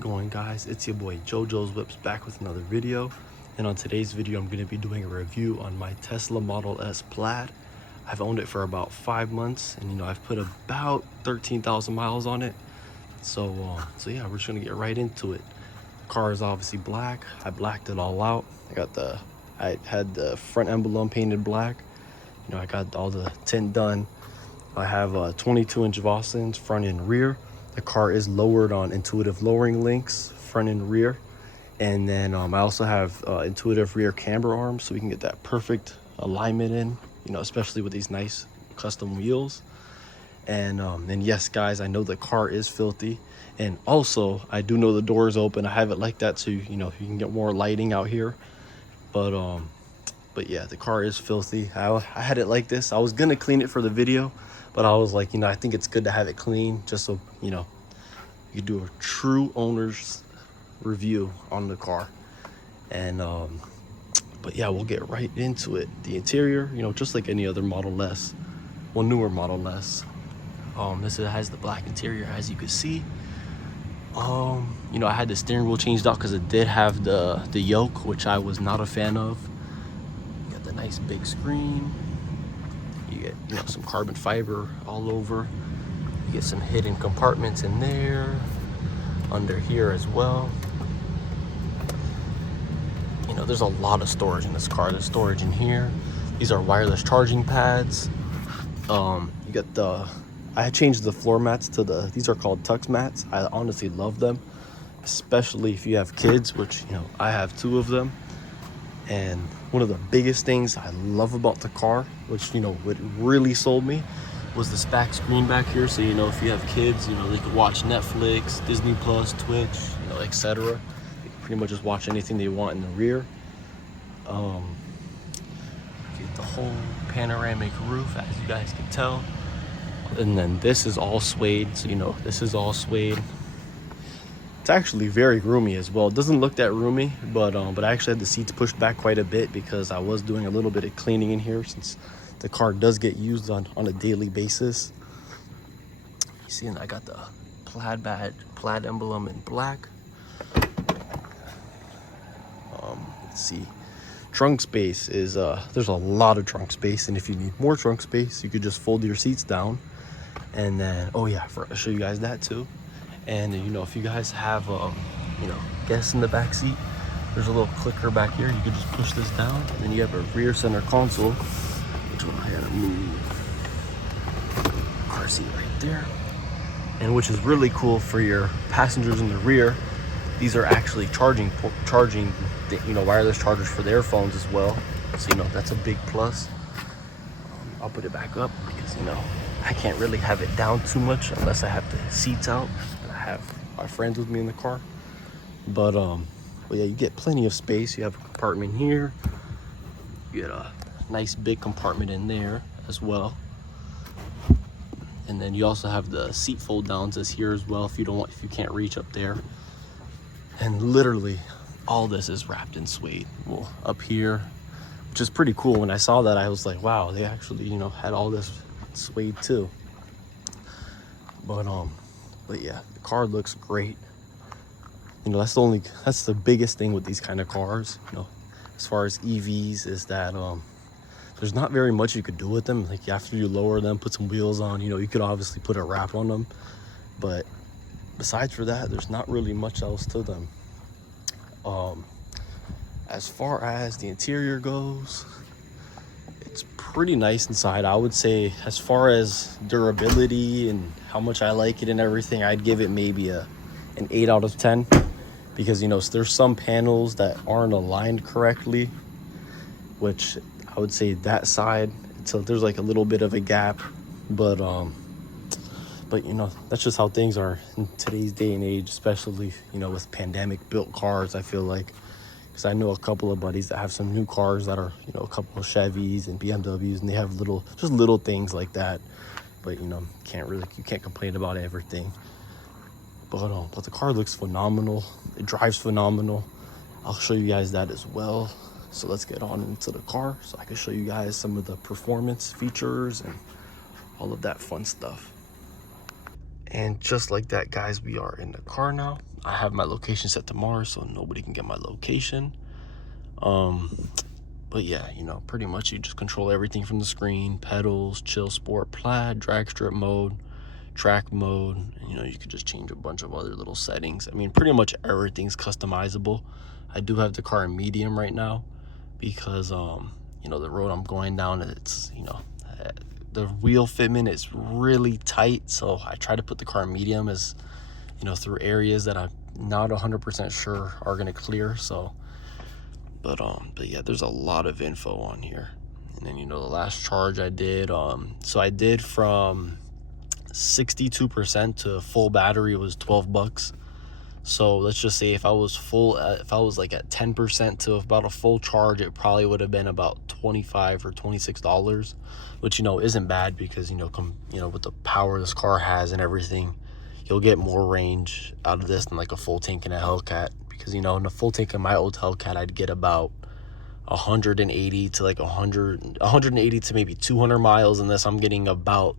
it going, guys? It's your boy JoJo's Whips back with another video, and on today's video I'm going to be doing a review on my Tesla Model S Plaid. I've owned it for about 5 months, and I've put about 13,000 miles on it. So yeah, we're just gonna get right into it. The car is obviously black. I blacked it all out. I had the front emblem painted black. I got all the tint done. I have 22-inch Vossens front and rear. The car is lowered on intuitive lowering links, front and rear. And then I also have intuitive rear camber arms, so we can get that perfect alignment in, especially with these nice custom wheels. And yes, guys, I know the car is filthy. And also, I do know the door is open. I have it like that, so you can get more lighting out here. But yeah, the car is filthy. I had it like this. I was gonna clean it for the video, but I was like, I think it's good to have it clean, just so you can do a true owner's review on the car. And but yeah, we'll get right into it. The interior, just like any other Model S, well, newer Model S. This has the black interior, as you can see. I had the steering wheel changed out because it did have the yoke, which I was not a fan of. You got the nice big screen. You get some carbon fiber all over. You get some hidden compartments in there, under here as well. There's a lot of storage in this car. There's storage in here. These are wireless charging pads. You got I changed the floor mats to these are called Tux mats. I honestly love them, especially if you have kids, which I have 2 of them. And one of the biggest things I love about the car, which what really sold me, was the SPAC screen back here. So if you have kids, they could watch Netflix, Disney Plus, Twitch, etc. They can pretty much just watch anything they want in the rear. Get the whole panoramic roof, as you guys can tell. And then this is all suede, so this is all suede. It's actually very roomy as well. It doesn't look that roomy, but I actually had the seats pushed back quite a bit because I was doing a little bit of cleaning in here, since the car does get used on a daily basis. You see, and I got the Plaid badge, Plaid emblem in black. Let's see. Trunk space is there's a lot of trunk space, and if you need more trunk space, you could just fold your seats down. And then, oh yeah, I'll show you guys that too. And if you guys have guests in the back seat, there's a little clicker back here. You can just push this down, and then you have a rear center console, which one I gotta move. Car seat right there. And which is really cool for your passengers in the rear. These are actually charging wireless chargers for their phones as well. So that's a big plus. I'll put it back up because I can't really have it down too much unless I have the seats out and I have my friends with me in the car. But yeah, you get plenty of space. You have a compartment here. You get a nice big compartment in there as well. And then you also have the seat fold downs as here as well if you can't reach up there. And literally all this is wrapped in suede. Well, up here, which is pretty cool. When I saw that, I was like, wow, they actually had all this suede too. But yeah, the car looks great. That's the biggest thing with these kind of cars, as far as EVs, is that there's not very much you could do with them. Like, after you lower them, put some wheels on, you could obviously put a wrap on them, but besides for that, there's not really much else to them. As far as the interior goes, it's pretty nice inside. I would say, as far as durability and how much I like it and everything, I'd give it maybe an 8 out of 10, because there's some panels that aren't aligned correctly, which I would say that side, so there's like a little bit of a gap, but that's just how things are in today's day and age, especially with pandemic built cars. I feel like, because I know a couple of buddies that have some new cars that are a couple of Chevys and BMWs, and they have little things like that. But you can't complain about everything. But the car looks phenomenal. It drives phenomenal. I'll show you guys that as well. So let's get on into the car so I can show you guys some of the performance features and all of that fun stuff. And just like that, guys, we are in the car now. I have my location set to Mars, so nobody can get my location. But yeah, you know, pretty much you just control everything from the screen: pedals, chill, sport, plaid, drag strip mode, track mode. And, you know, you could just change a bunch of other little settings. I mean, pretty much everything's customizable. I do have the car in medium right now because you know, the road I'm going down, it's, you know, the wheel fitment is really tight, so I try to put the car in medium, as you know, through areas that I'm not 100% sure are gonna clear. So but yeah, there's a lot of info on here. And then, you know, the last charge I did, so I did from 62% to full battery was $12. So let's just say if I was like at 10% to about a full charge, it probably would have been about $25 or $26, which, you know, isn't bad because, you know, with the power this car has and everything, you'll get more range out of this than like a full tank in a Hellcat. Because, you know, in a full tank in my old Hellcat, I'd get about 180 to like 180 to maybe 200 miles. And this, I'm getting about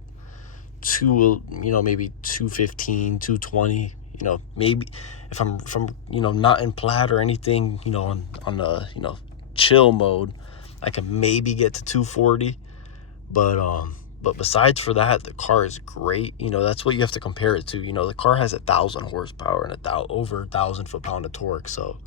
maybe 215, 220. You know, maybe if I'm you know, not in plaid or anything, you know, on the, you know, chill mode, I can maybe get to 240. But besides for that, the car is great. You know, that's what you have to compare it to. You know, the car has 1,000 horsepower and over 1,000 foot-pound of torque. So,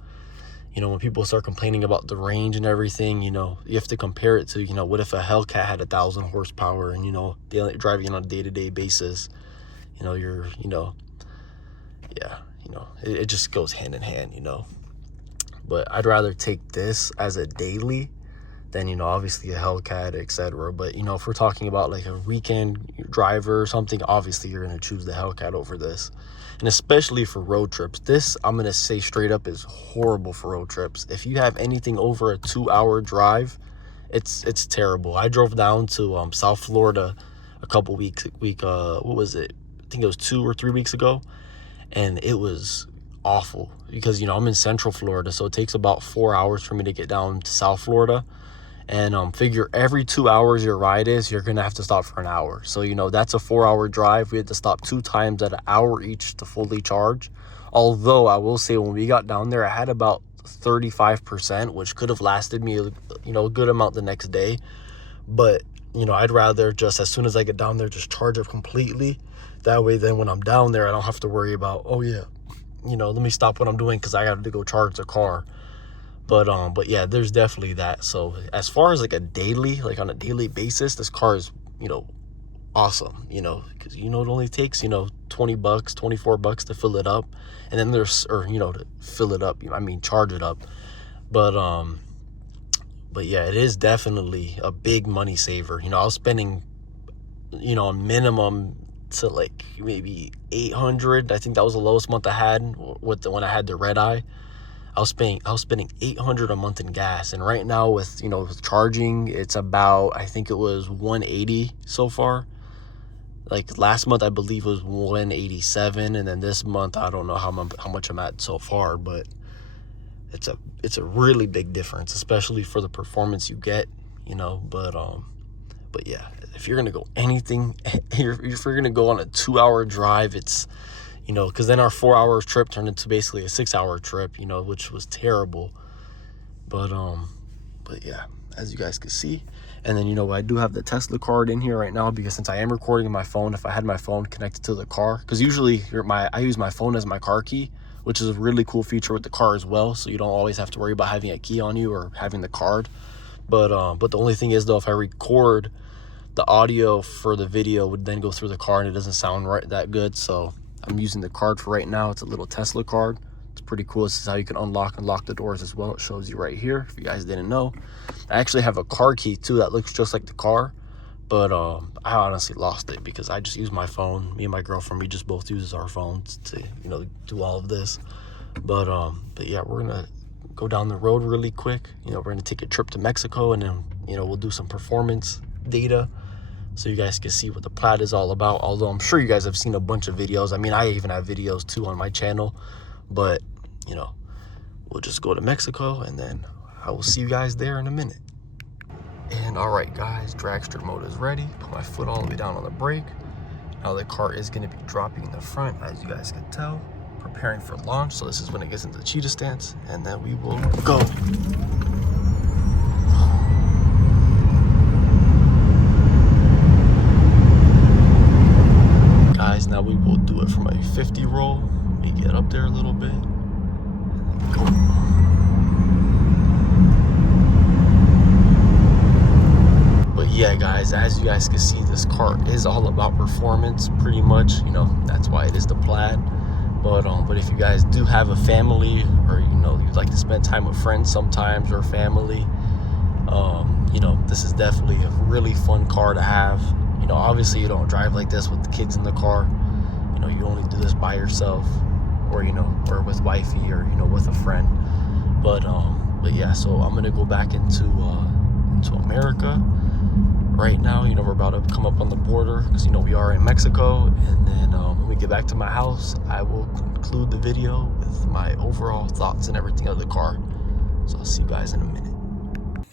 you know, when people start complaining about the range and everything, you know, you have to compare it to, you know, what if a Hellcat had 1,000 horsepower and, you know, driving on a day-to-day basis, you know, yeah, you know, it just goes hand in hand, you know. But I'd rather take this as a daily than, you know, obviously a Hellcat, etc. But, you know, if we're talking about like a weekend driver or something, obviously you're going to choose the Hellcat over this. And especially for road trips, this, I'm going to say straight up, is horrible for road trips. If you have anything over a 2-hour drive, it's terrible. I drove down to South Florida a couple weeks, what was it? I think it was 2 or 3 weeks ago. And it was awful because, you know, I'm in Central Florida, so it takes about 4 hours for me to get down to South Florida. And figure every 2 hours your ride is, you're gonna have to stop for an hour. So, you know, that's a 4-hour drive. We had to stop 2 times at an hour each to fully charge. Although I will say, when we got down there, I had about 35%, which could have lasted me, you know, a good amount the next day. But, you know, I'd rather just, as soon as I get down there, just charge it completely. That way, then when I'm down there, I don't have to worry about, oh yeah, you know, let me stop what I'm doing because I got to go charge the car. But yeah, there's definitely that. So as far as like a daily, like on a daily basis, this car is, you know, awesome, you know, because, you know, it only takes, you know, $20, $24 to fill it up. And then you know, to fill it up, I mean, charge it up. But yeah, it is definitely a big money saver. You know, I was spending, you know, a minimum to like maybe 800. I think that was the lowest month I had when I had the red eye. I was spending 800 a month in gas, and right now with, you know, with charging, it's about, I think it was 180 so far. Like last month I believe it was 187, and then this month I don't know how much I'm at so far, but it's a really big difference, especially for the performance you get, you know. But yeah, if you're gonna go anything, if you're gonna go on a 2-hour drive, it's, you know, because then our 4-hour trip turned into basically a 6-hour trip, you know, which was terrible. But yeah, as you guys can see. And then, you know, I do have the Tesla card in here right now because since I am recording on my phone, if I had my phone connected to the car, because usually I use my phone as my car key, which is a really cool feature with the car as well. So you don't always have to worry about having a key on you or having the card. But the only thing is, though, if I record, the audio for the video would then go through the car and it doesn't sound that good. So I'm using the card for right now. It's a little Tesla card. It's pretty cool. This is how you can unlock and lock the doors as well. It shows you right here, if you guys didn't know. I actually have a car key too that looks just like the car, but I honestly lost it because I just use my phone. Me and my girlfriend, we just both use our phones to, you know, do all of this. But yeah, we're gonna go down the road really quick. You know, we're gonna take a trip to Mexico, and then, you know, we'll do some performance data so you guys can see what the Plaid is all about. Although I'm sure you guys have seen a bunch of videos. I mean, I even have videos too on my channel, but, you know, we'll just go to Mexico and then I will see you guys there in a minute. And all right, guys, dragster mode is ready. Put my foot all the way down on the brake. Now the car is going to be dropping in the front, as you guys can tell, preparing for launch. So this is when it gets into the cheetah stance, and then we will go. Guys, now we will do it from a 50 roll. We get up there a little bit. Go. But yeah, guys, as you guys can see, this car is all about performance, pretty much. You know, that's why it is the Plaid. But if you guys do have a family, or you know, you'd like to spend time with friends sometimes, or family, you know, this is definitely a really fun car to have. You know, obviously you don't drive like this with the kids in the car. You know, you only do this by yourself, or you know, or with wifey, or you know, with a friend. But yeah, so I'm gonna go back into America right now. You know, we're about to come up on the border, because you know, we are in Mexico. And then when we get back to my house, I will conclude the video with my overall thoughts and everything of the car. So I'll see you guys in a minute.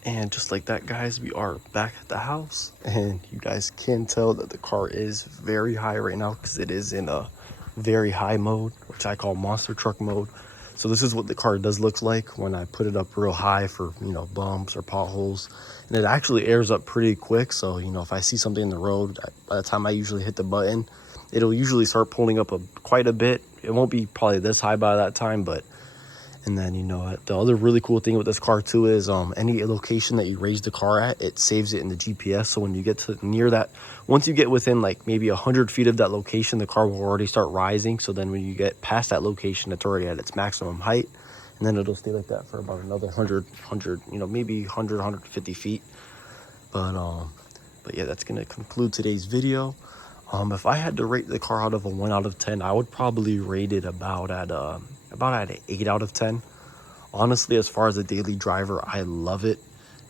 And just like that, guys, we are back at the house, and you guys can tell that the car is very high right now, because it is in a very high mode, which I call monster truck mode. So this is what the car does look like when I put it up real high for, you know, bumps or potholes. And it actually airs up pretty quick. So, you know, if I see something in the road, by the time I usually hit the button, it'll usually start pulling up quite a bit. It won't be probably this high by that time, but and then, you know, the other really cool thing with this car too is any location that you raise the car at, it saves it in the GPS. So when you get to near that, once you get within like maybe 100 feet of that location, the car will already start rising. So then when you get past that location, it's already at its maximum height, and then it'll stay like that for about another 100, you know, maybe 100, 150 feet. But yeah, that's gonna conclude today's video. If I had to rate the car out of a 1 out of 10, I would probably rate it about at an 8 out of 10. Honestly, as far as a daily driver, I love it.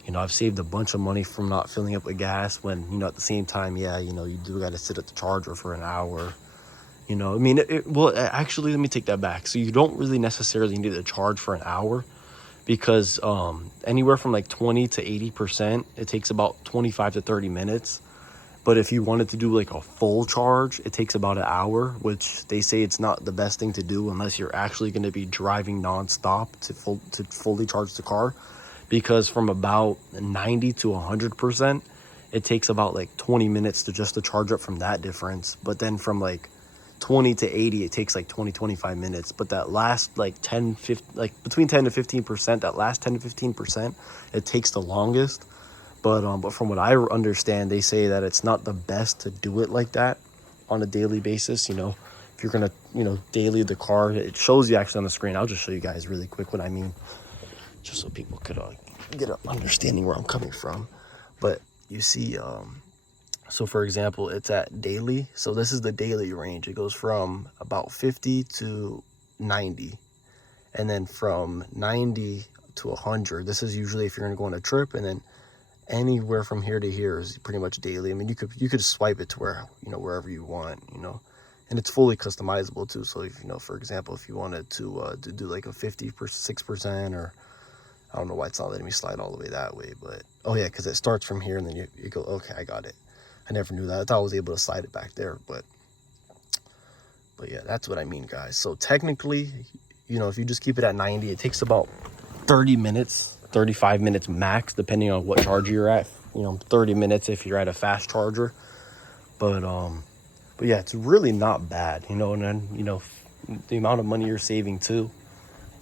You know, I've saved a bunch of money from not filling up with gas, when, you know, at the same time, yeah, you know, you do got to sit at the charger for an hour. You know, I mean, well, actually, let me take that back. So you don't really necessarily need to charge for an hour, because anywhere from like 20 to 80%, it takes about 25 to 30 minutes. But if you wanted to do like a full charge, it takes about an hour, which they say it's not the best thing to do unless you're actually going to be driving nonstop to fully charge the car. Because from about 90 to 100%, it takes about like 20 minutes to charge up from that difference. But then from like 20 to 80, it takes like 25 minutes. But that last like 10, 15, like between 10 to 15%, that last 10 to 15%, it takes the longest. But from what I understand, they say that it's not the best to do it like that on a daily basis. You know, if you're gonna, you know, daily the car, it shows you actually on the screen. I'll just show you guys really quick what I mean, just so people could get an understanding where I'm coming from. But you see, so for example, it's at daily. So this is the daily range. It goes from about 50 to 90, and then from 90 to 100. This is usually if you're gonna go on a trip, and then anywhere from here to here is pretty much daily. I mean, you could swipe it to where, you know, wherever you want, you know, and it's fully customizable too. So if, you know, for example, if you wanted to do like a 56%, or I don't know why it's not letting me slide all the way that way, but oh yeah, because it starts from here and then you go, okay, I got it. I never knew that. I thought I was able to slide it back there, but yeah, that's what I mean, guys. So technically, you know, if you just keep it at 90, it takes about 30 minutes, 35 minutes max, depending on what charger you're at. You know, 30 minutes if you're at a fast charger. But yeah, it's really not bad, you know. And then, you know, the amount of money you're saving too,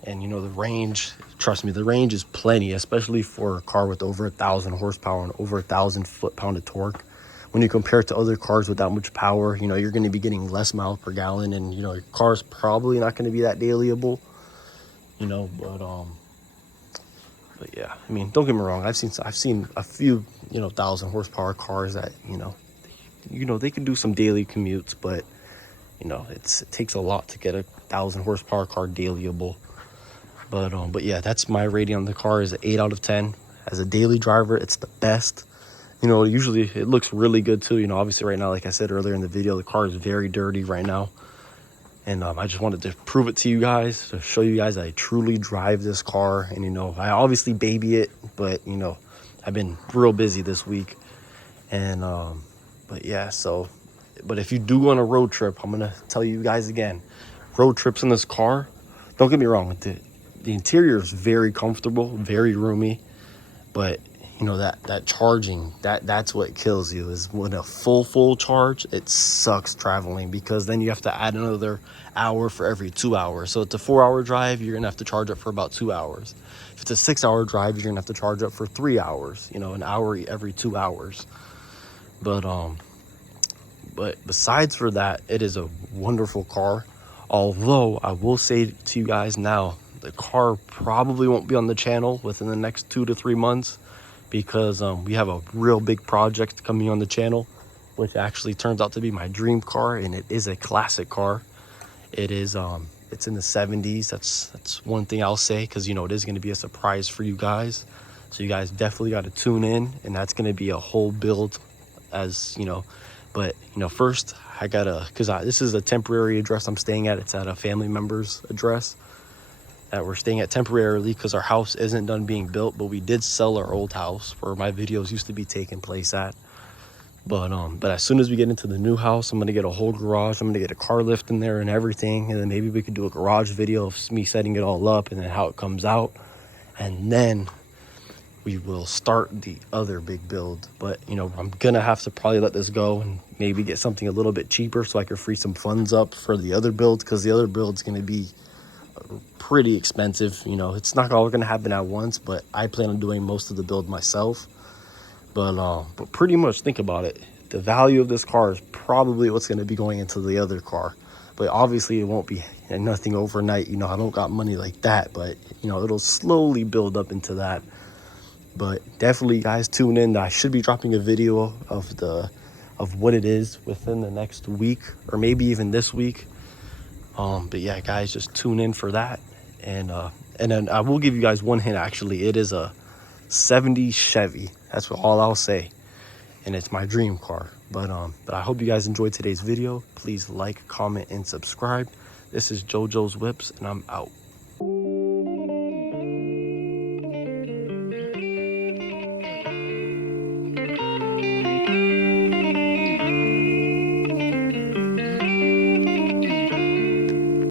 and you know, the range, trust me, the range is plenty, especially for a car with over 1,000 horsepower and over 1,000 foot-pound of torque. When you compare it to other cars with that much power, you know, you're going to be getting less miles per gallon, and you know, your car's probably not going to be that dailyable, you know. But yeah, I mean, don't get me wrong. I've seen a few, you know, 1,000 horsepower cars that, you know, they can do some daily commutes, but you know, it takes a lot to get a 1,000 horsepower car dailyable. But yeah, that's my rating on the car, is an 8 out of 10. As a daily driver, it's the best. You know, usually it looks really good too. You know, obviously right now, like I said earlier in the video, the car is very dirty right now. And I just wanted to prove it to you guys, to show you guys I truly drive this car. And, you know, I obviously baby it, but, you know, I've been real busy this week. And, but yeah, so if you do go on a road trip, I'm gonna tell you guys again, road trips in this car, don't get me wrong, the interior is very comfortable, very roomy, but you know, that charging, that's what kills you. Is when a full charge, it sucks traveling, because then you have to add another hour for every 2 hours. So it's a 4-hour drive, you're gonna have to charge up for about 2 hours. If it's a 6-hour drive, you're gonna have to charge up for 3 hours, you know, an hour every 2 hours. But besides for that, it is a wonderful car. Although I will say to you guys now, the car probably won't be on the channel within the next 2 to 3 months, because we have a real big project coming on the channel, which actually turns out to be my dream car, and it is a classic car. It is it's in the 70s. That's one thing I'll say, because you know, it is going to be a surprise for you guys, so you guys definitely got to tune in, and that's going to be a whole build, as you know. But you know, first I gotta, because this is a temporary address I'm staying at. It's at a family member's address that we're staying at temporarily, because our house isn't done being built, but we did sell our old house where my videos used to be taking place at. But as soon as we get into the new house, I'm gonna get a whole garage. I'm gonna get a car lift in there and everything, and then maybe we could do a garage video of me setting it all up and then how it comes out, and then we will start the other big build. But you know, I'm gonna have to probably let this go and maybe get something a little bit cheaper so I can free some funds up for the other build, because the other build's gonna be pretty expensive. You know, it's not all gonna happen at once, but I plan on doing most of the build myself. But pretty much, think about it, the value of this car is probably what's going to be going into the other car. But obviously it won't be nothing overnight. You know, I don't got money like that, but you know, it'll slowly build up into that. But definitely, guys, tune in. I should be dropping a video of what it is within the next week, or maybe even this week. But yeah, guys, just tune in for that. And then I will give you guys one hint. Actually, it is a 70 Chevy. That's all I'll say. And it's my dream car. But I hope you guys enjoyed today's video. Please like, comment, and subscribe. This is JoJo's Whips, and I'm out.